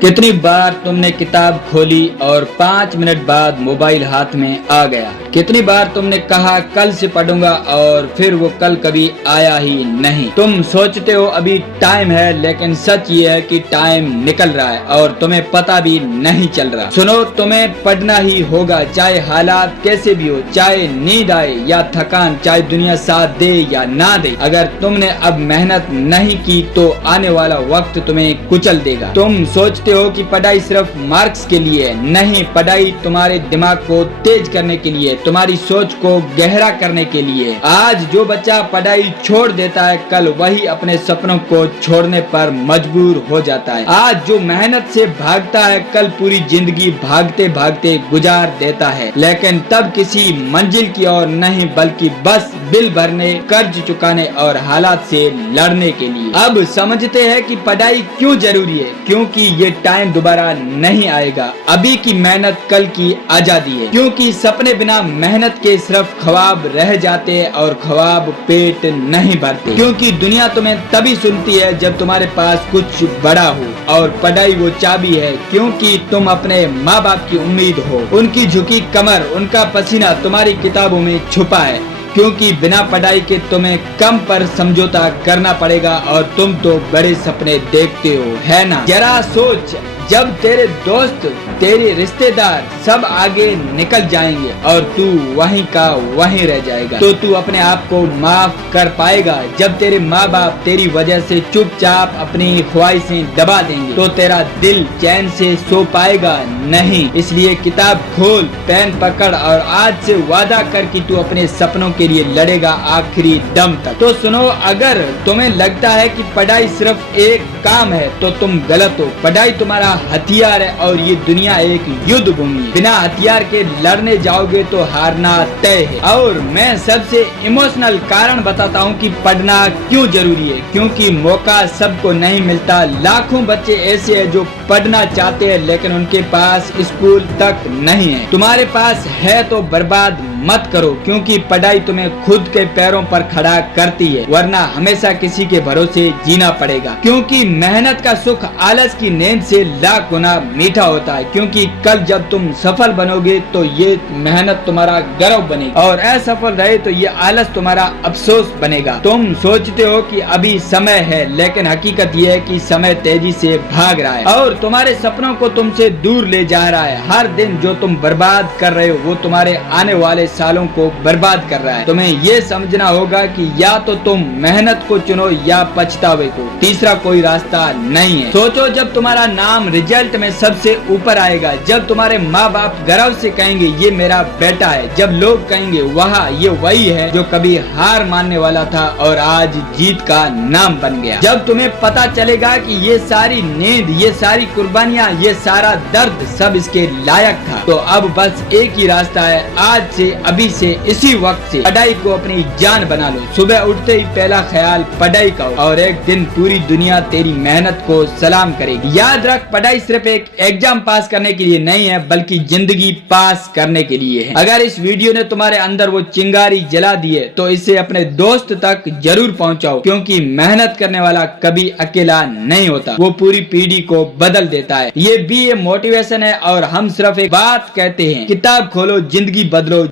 कितनी बार तुमने किताब खोली और 5 मिनट बाद मोबाइल हाथ में आ गया। कितनी बार तुमने कहा कल से पढ़ूंगा और फिर वो कल कभी आया ही नहीं। तुम सोचते हो अभी टाइम है, लेकिन सच ये है कि टाइम निकल रहा है और तुम्हें पता भी नहीं चल रहा। सुनो, तुम्हें पढ़ना ही होगा, चाहे हालात कैसे भी हो, चाहे नींद आए या थकान, चाहे दुनिया साथ दे या ना दे। अगर तुमने अब मेहनत नहीं की तो आने वाला वक्त तुम्हें कुचल देगा। तुम सोचते हो कि पढ़ाई सिर्फ मार्क्स के लिए है। नहीं, पढ़ाई तुम्हारे दिमाग को तेज करने के लिए, तुम्हारी सोच को गहरा करने के लिए। आज जो बच्चा पढ़ाई छोड़ देता है, कल वही अपने सपनों को छोड़ने पर मजबूर हो जाता है। आज जो मेहनत से भागता है, कल पूरी जिंदगी भागते भागते गुजार देता है, लेकिन तब किसी मंजिल की ओर नहीं, बल्कि बस बिल भरने, कर्ज चुकाने और हालात से लड़ने के लिए। अब समझते हैं कि पढ़ाई क्यों जरूरी है, क्योंकि ये टाइम दोबारा नहीं आएगा। अभी की मेहनत कल की आजादी है, क्योंकि सपने बिना मेहनत के सिर्फ ख्वाब रह जाते हैं और ख्वाब पेट नहीं भरते। क्योंकि दुनिया तुम्हें तभी सुनती है जब तुम्हारे पास कुछ बड़ा हो, और पढ़ाई वो चाबी है, क्योंकि तुम अपने माँ बाप की उम्मीद हो। उनकी झुकी कमर, उनका पसीना तुम्हारी किताबों में छुपा है, क्योंकि बिना पढ़ाई के तुम्हें कम पर समझौता करना पड़ेगा और तुम तो बड़े सपने देखते हो, है ना। जरा सोच, जब तेरे दोस्त, तेरे रिश्तेदार सब आगे निकल जाएंगे और तू वहीं का वहीं रह जाएगा, तो तू अपने आप को माफ कर पाएगा। जब तेरे माँ बाप तेरी वजह से चुपचाप अपनी ख्वाहिशें दबा देंगे, तो तेरा दिल चैन से सो पाएगा नहीं। इसलिए किताब खोल, पेन पकड़ और आज से वादा कर कि तू अपने सपनों के लिए लड़ेगा आखिरी दम तक। तो सुनो, अगर तुम्हें लगता है कि पढ़ाई सिर्फ एक काम है, तो तुम गलत हो। पढ़ाई तुम्हारा हथियार है और ये दुनिया एक युद्ध भूमि है। बिना हथियार के लड़ने जाओगे तो हारना तय है। और मैं सबसे इमोशनल कारण बताता हूँ कि पढ़ना क्यों जरूरी है, क्योंकि मौका सबको नहीं मिलता। लाखों बच्चे ऐसे हैं जो पढ़ना चाहते हैं, लेकिन उनके पास स्कूल तक नहीं है। तुम्हारे पास है तो बर्बाद मत करो, क्योंकि पढ़ाई तुम्हें खुद के पैरों पर खड़ा करती है, वरना हमेशा किसी के भरोसे जीना पड़ेगा। क्योंकि मेहनत का सुख आलस की नींद से लाख गुना मीठा होता है। क्योंकि कल जब तुम सफल बनोगे तो ये मेहनत तुम्हारा गर्व बनेगी, और असफल रहे तो ये आलस तुम्हारा अफसोस बनेगा। तुम सोचते हो कि अभी समय है, लेकिन हकीकत ये है कि समय तेजी से भाग रहा है और तुम्हारे सपनों को तुमसे दूर ले जा रहा है। हर दिन जो तुम बर्बाद कर रहे हो, वो तुम्हारे आने वाले सालों को बर्बाद कर रहा है। तुम्हें ये समझना होगा कि या तो तुम मेहनत को चुनो या पछतावे को, तीसरा कोई रास्ता नहीं है। सोचो, जब तुम्हारा नाम रिजल्ट में सबसे ऊपर आएगा, जब तुम्हारे माँ बाप गर्व से कहेंगे ये मेरा बेटा है, जब लोग कहेंगे वाह ये वही है जो कभी हार मानने वाला था और आज जीत का नाम बन गया, जब तुम्हें पता चलेगा कि ये सारी नींद, ये सारी कुर्बानियाँ, ये सारा दर्द सब इसके लायक था, तो अब बस एक ही रास्ता है। आज से, अभी से, इसी वक्त से पढ़ाई को अपनी जान बना लो। सुबह उठते ही पहला ख्याल पढ़ाई का हो, और एक दिन पूरी दुनिया तेरी मेहनत को सलाम करेगी। याद रख, पढ़ाई सिर्फ एक एग्जाम पास करने के लिए नहीं है, बल्कि जिंदगी पास करने के लिए है। अगर इस वीडियो ने तुम्हारे अंदर वो चिंगारी जला दी है, तो इसे अपने दोस्त तक जरूर पहुंचाओ, क्योंकि मेहनत करने वाला कभी अकेला नहीं होता, वो पूरी पीढ़ी को बदल देता है। ये भी मोटिवेशन है और हम सिर्फ एक बात कहते हैं, किताब खोलो, जिंदगी बदलो।